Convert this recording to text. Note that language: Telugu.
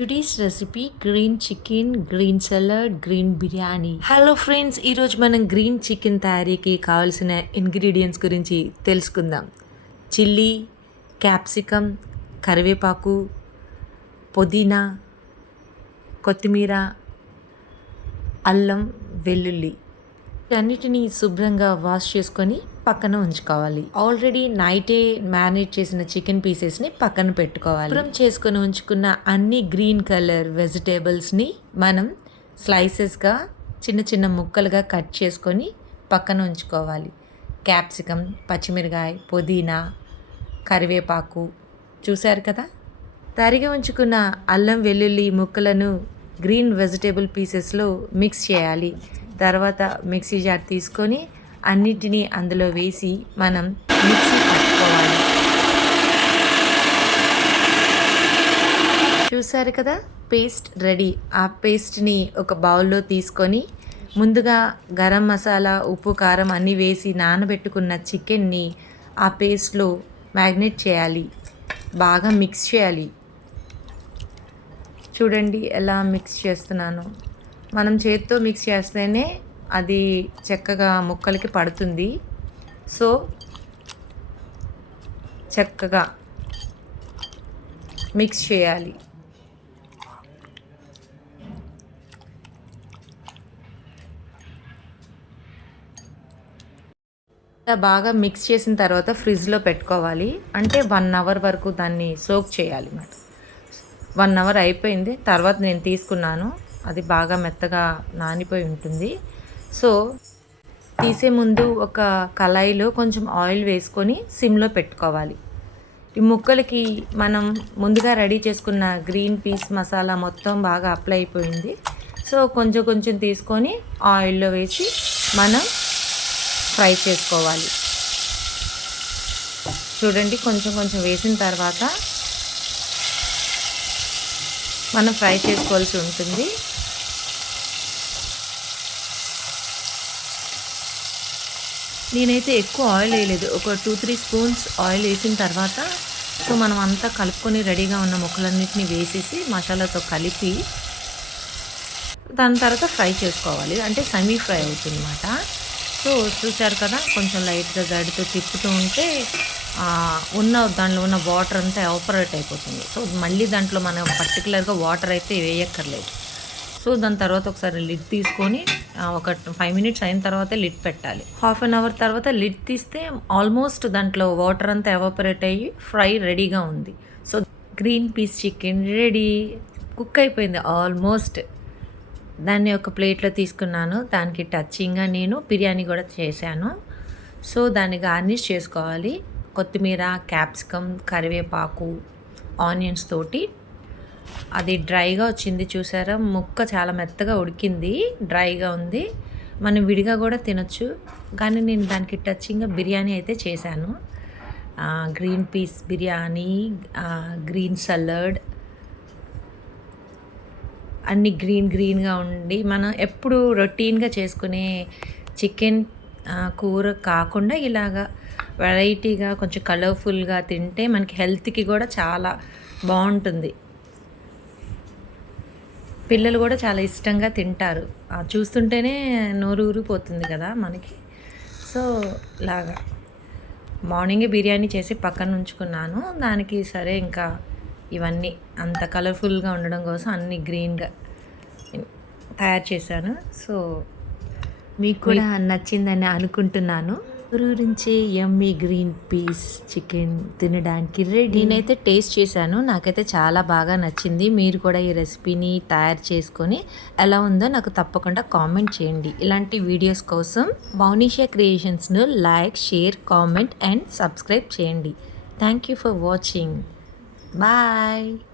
Today's recipe green chicken green salad green biryani hello friends ఈరోజు మనం గ్రీన్ చికెన్ తయారీకి కావాల్సిన ఇంగ్రీడియంట్స్ గురించి తెలుసుకుందాం. చిల్లీ క్యాప్సికమ్ కరివేపాకు పుదీనా కొత్తిమీర అల్లం వెల్లుల్లి. అన్నిటినీ శుభ్రంగా వాష్ చేసుకొని పక్కన ఉంచుకోవాలి. ఆల్రెడీ నైటే మ్యారినేట్ చేసిన చికెన్ పీసెస్ని పక్కన పెట్టుకోవాలి. పురం చేసుకొని ఉంచుకున్న అన్ని గ్రీన్ కలర్ వెజిటేబుల్స్ని మనం స్లైసెస్గా చిన్న చిన్న ముక్కలుగా కట్ చేసుకొని పక్కన ఉంచుకోవాలి. క్యాప్సికమ్ పచ్చిమిరకాయ పుదీనా కరివేపాకు చూశారు కదా? తరిగి ఉంచుకున్న అల్లం వెల్లుల్లి ముక్కలను గ్రీన్ వెజిటేబుల్ పీసెస్లో మిక్స్ చేయాలి. తర్వాత మిక్సీ జార్ తీసుకొని అన్నిటినీ అందులో వేసి మనం మిక్సీ పట్టుకోవాలి. చూసారు కదా? Paste ready. ఆ పేస్ట్ని ఒక బౌల్లో తీసుకొని ముందుగా గరం మసాలా ఉప్పు కారం అన్నీ వేసి నానబెట్టుకున్న చికెన్ని ఆ పేస్ట్లో మ్యాగ్నేట్ చేయాలి. బాగా మిక్స్ చేయాలి. చూడండి ఎలా మిక్స్ చేస్తున్నాను. మనం చేతితో మిక్స్ చేస్తేనే అది చక్కగా ముక్కలకి పడుతుంది. సో చక్కగా మిక్స్ చేయాలి. బాగా మిక్స్ చేసిన తర్వాత ఫ్రిడ్జ్లో పెట్టుకోవాలి. అంటే వన్ అవర్ వరకు దాన్ని సోక్ చేయాలి మరి. వన్ అవర్ అయిపోయింది. తర్వాత నేను తీసుకున్నాను. అది బాగా మెత్తగా నానిపోయి ఉంటుంది. సో తీసే ముందు ఒక కళాయిలో కొంచెం ఆయిల్ వేసుకొని సిమ్లో పెట్టుకోవాలి. ఈ ముక్కలకి మనం ముందుగా రెడీ చేసుకున్న గ్రీన్ పీస్ మసాలా మొత్తం బాగా అప్లై అయిపోయింది. సో కొంచెం కొంచెం తీసుకొని ఆయిల్లో వేసి మనం ఫ్రై చేసుకోవాలి. చూడండి కొంచెం కొంచెం వేసిన తర్వాత మనం ఫ్రై చేసుకోవాల్సి ఉంటుంది. నేనైతే ఎక్కువ ఆయిల్ వేయలేదు. ఒక టూ త్రీ స్పూన్స్ ఆయిల్ వేసిన తర్వాత సో మనం అంతా కలుపుకొని రెడీగా ఉన్న ముక్కలన్నింటినీ వేసేసి మసాలాతో కలిపి దాని తర్వాత ఫ్రై చేసుకోవాలి. అంటే సెమీ ఫ్రై అవుతుంది అనమాట సో చూసారు కదా కొంచెం లైట్గా గడితో తిప్పుతూ ఉంటే ఉన్న దాంట్లో ఉన్న వాటర్ అంతా ఆపరేట్ అయిపోతుంది. సో మళ్ళీ దాంట్లో మనం పర్టికులర్గా వాటర్ అయితే వేయక్కర్లేదు. సో దాని తర్వాత ఒకసారి లిడ్ తీసుకొని ఒక ఫైవ్ మినిట్స్ అయిన తర్వాత లిడ్ పెట్టాలి. హాఫ్ అన్ అవర్ తర్వాత లిడ్ తీస్తే ఆల్మోస్ట్ దాంట్లో వాటర్ అంతా ఎవాపరేట్ అయ్యి ఫ్రై రెడీగా ఉంది. So green peas chicken ready cook అయిపోయింది ఆల్మోస్ట్ దాన్ని ఒక ప్లేట్లో తీసుకున్నాను. దానికి టచ్చింగ్గా నేను బిర్యానీ కూడా చేశాను. సో దాన్ని గార్నిష్ చేసుకోవాలి. కొత్తిమీర క్యాప్సికమ్ కరివేపాకు ఆనియన్స్ తోటి అది డ్రైగా వచ్చింది చూసారా? ముక్క చాలా మెత్తగా ఉడికింది డ్రైగా ఉంది. మనం విడిగా కూడా తినొచ్చు. కానీ నేను దానికి టచ్చింగ్గా బిర్యానీ అయితే చేశాను. Green peas biryani green salad అన్ని గ్రీన్ గ్రీన్గా ఉండి మనం ఎప్పుడు రొటీన్గా చేసుకునే చికెన్ కూర కాకుండా ఇలాగా వెరైటీగా కొంచెం కలర్ఫుల్గా తింటే మనకి హెల్త్కి కూడా చాలా బాగుంటుంది. పిల్లలు కూడా చాలా ఇష్టంగా తింటారు. చూస్తుంటేనే నోరు ఊరిపోతుంది కదా మనకి. సో లాగా. మార్నింగే బిర్యానీ చేసి పక్కన ఉంచుకున్నాను. దానికి సరే ఇంకా ఇవన్నీ అంత కలర్ఫుల్గా ఉండడం కోసం అన్ని గ్రీన్గా తయారు చేశాను. సో మీకు కూడా నచ్చిందని అనుకుంటున్నాను. ఊరించి ఎమ్మీ గ్రీన్ పీస్ చికెన్ తినడానికి రెడీ నేనైతే టేస్ట్ చేశాను. నాకైతే చాలా బాగా నచ్చింది. మీరు కూడా ఈ రెసిపీని తయారు చేసుకొని ఎలా ఉందో నాకు తప్పకుండా కామెంట్ చేయండి. ఇలాంటి వీడియోస్ కోసం బౌనిషియా క్రియేషన్స్ను like share comment and subscribe చేయండి. Thank you for watching bye